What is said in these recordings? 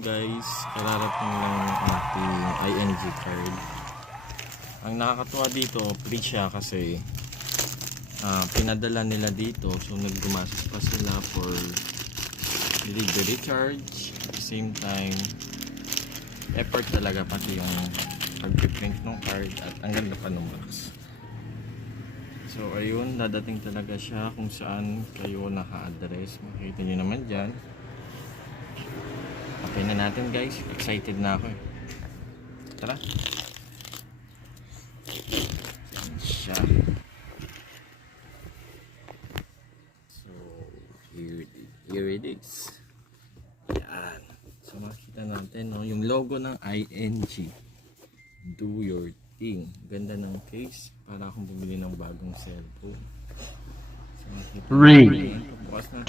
Guys, kararating lang ng ating ING card. Ang nakakatuwa dito, free siya kasi pinadala nila dito, so naggumastos pa sila for delivery charge. At the same time, effort talaga pati yung pag-print ng card at ang ganda pa ng box. So ayun, dadating talaga siya kung saan kayo naka-address. Makikita nyo naman dyan. Okay na natin guys, excited na ako eh. Tara. Yan siya. So here it is. Yan. So makikita natin no, yung logo ng ING. Do your thing. Ganda ng case para akong bumili ng bagong cellphone. So makikita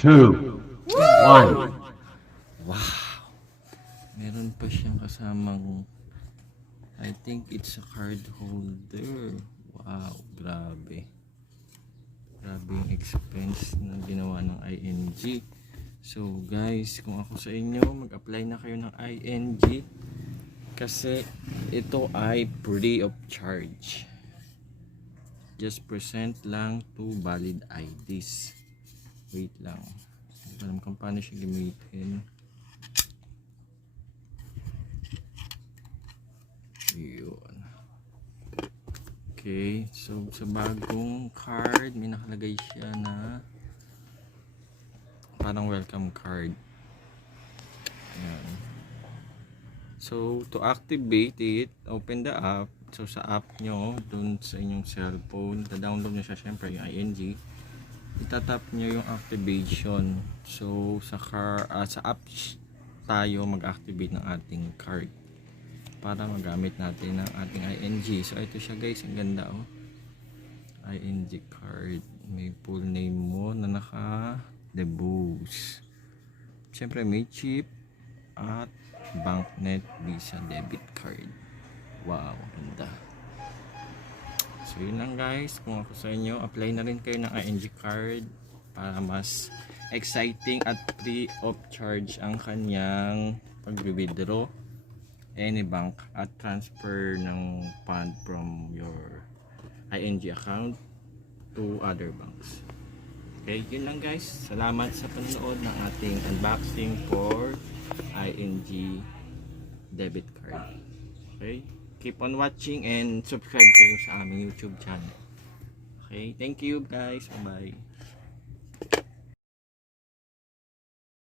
3, 2, 1. Wow. Meron pa siyang kasamang, I think it's a card holder. Wow, grabe. Grabe yung expense na ginawa ng ING. So guys, kung ako sa inyo, mag-apply na kayo ng ING kasi ito ay free of charge. Just present lang to valid IDs. Wait lang. Hindi ko alam kung paano siya gamitin. Yun. Okay, so sa bagong card may nakalagay siya na parang welcome card. Ayan. So to activate it, open the app. So sa app nyo, dun sa inyong cellphone, da-download nyo siya syempre yung ING. Itatap nyo yung activation. So sa app tayo mag-activate ng ating card para magamit natin ang ating ING. So ito siya guys, ang ganda oh. ING card. May full name mo na naka-debose. Siyempre may chip at banknet Visa debit card. Wow, ganda. So yun lang guys, kung ako sa inyo, apply na rin kayo ng ING card para mas exciting at free of charge ang kanyang pag-withdraw any bank at transfer ng fund from your ING account to other banks. Okay, yun lang guys. Salamat sa panonood ng ating unboxing for ING debit card. Okay, keep on watching and subscribe kayo sa aming YouTube channel. Okay, thank you guys. Bye bye.